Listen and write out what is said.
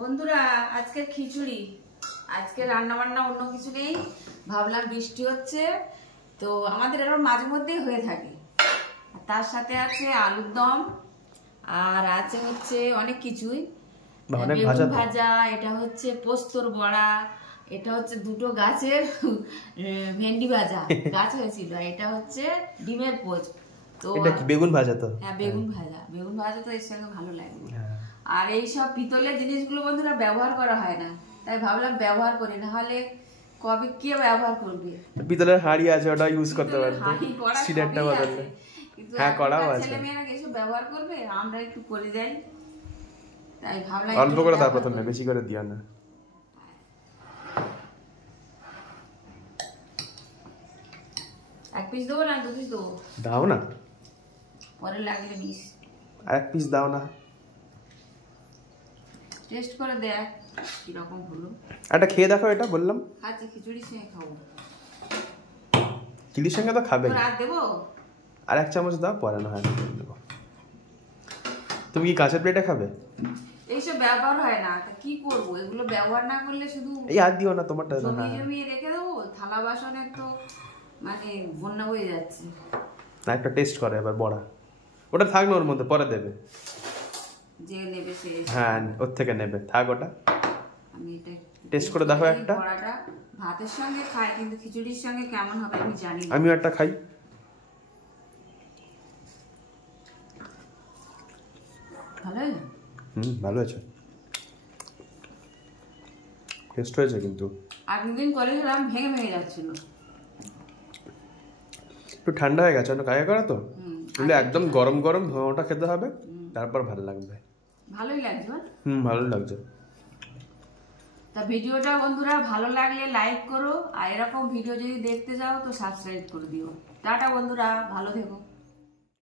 বন্ধুরা আজকে খিচুড়ি, আজকে রান্না বান্না অন্য কিছু নেই। ভাবলাম বৃষ্টি হচ্ছে তো আমাদের এরকম মাঝে মধ্যেই হয়ে থাকে। তার সাথে আছে আলুর দম আর আছে হচ্ছে অনেক কিছুই, বেগুন ভাজা, এটা হচ্ছে পোস্তর বড়া, এটা হচ্ছে দুটো গাছের ভেন্ডি ভাজা গাছ হয়েছিল, এটা হচ্ছে ডিমের পোচ। তো এটা কি বেগুন ভাজা? তো হ্যাঁ বেগুন ভাজা, বেগুন ভাজা তো এর সঙ্গে ভালো লাগে। আর এই সব পিতলের জিনিসগুলো বন্ধুরা ব্যবহার করা হয় না, তাই ভাবলাম ব্যবহার করি, না হলে কবে কে ব্যবহার করবে। পিতলের হাঁড়ি আছে, ওটা ইউজ করতে পারতো স্টিলেরটা বদলে। হ্যাঁ কড়াও আছে, ছেলেমেয়েরা এসব ব্যবহার করবে, আমরা একটু করে যাই, তাই ভাবলাম অল্প করে দাও প্রথমে, বেশি করে দিও না। এক পিস দেবো না দু পিস দেবো? দাও না, পরে লাগলে নিস। আর এক পিস দাও না, টেস্ট করে দেখ কিরকম হলো। একটা খেয়ে দেখো, এটা বললাম। আচ্ছা খিচুড়ির সঙ্গে খাবো। খিচুড়ির সঙ্গে তো খাবে। আর দেবো? আর এক চামচ দাও, পরে না হয় দেবো। তুমি কি কাঁচের প্লেটে খাবে? এইসব ব্যবহার হয় না, তা কি করবো, এগুলো ব্যবহার না করলে শুধু এই আর দিও না, তোমারটা জমিয়ে রেখে দেবো। থালা বাসনের তো মানে বন্যা হয়ে যাচ্ছে। না, একটা টেস্ট করে এবার বড়া, ওটা থাক না ওর মধ্যে, পরে দেবে। যে নেবে সে, হ্যাঁ ওর থেকে নেবে, থাক ওটা। আমি এটা টেস্ট করে দেখো একটা। বড়াটা ভাতের সঙ্গে খাই, কিন্তু খিচুড়ির সঙ্গে কেমন হবে আমি জানি না। আমিও একটা খাই। ভালো হয়েছে? ভালো হয়েছে, টেস্ট হয়েছে। কিন্তু আর দুদিন করে খেলাম, ভেঙে ভেঙে যাচ্ছিল। একটু ঠান্ডা হয়ে গেছে, অনেক আগে করা তো, বলে একদম গরম গরম ওটা খেতে হবে, তারপর ভালো লাগবে। ভালোই লাগছে। ভালো লাগছে। তা ভিডিওটা বন্ধুরা ভালো লাগলে লাইক করো, আর এরকম ভিডিও যদি দেখতে চাও তো সাবস্ক্রাইব করে দিও। টাটা বন্ধুরা, ভালো থেকো।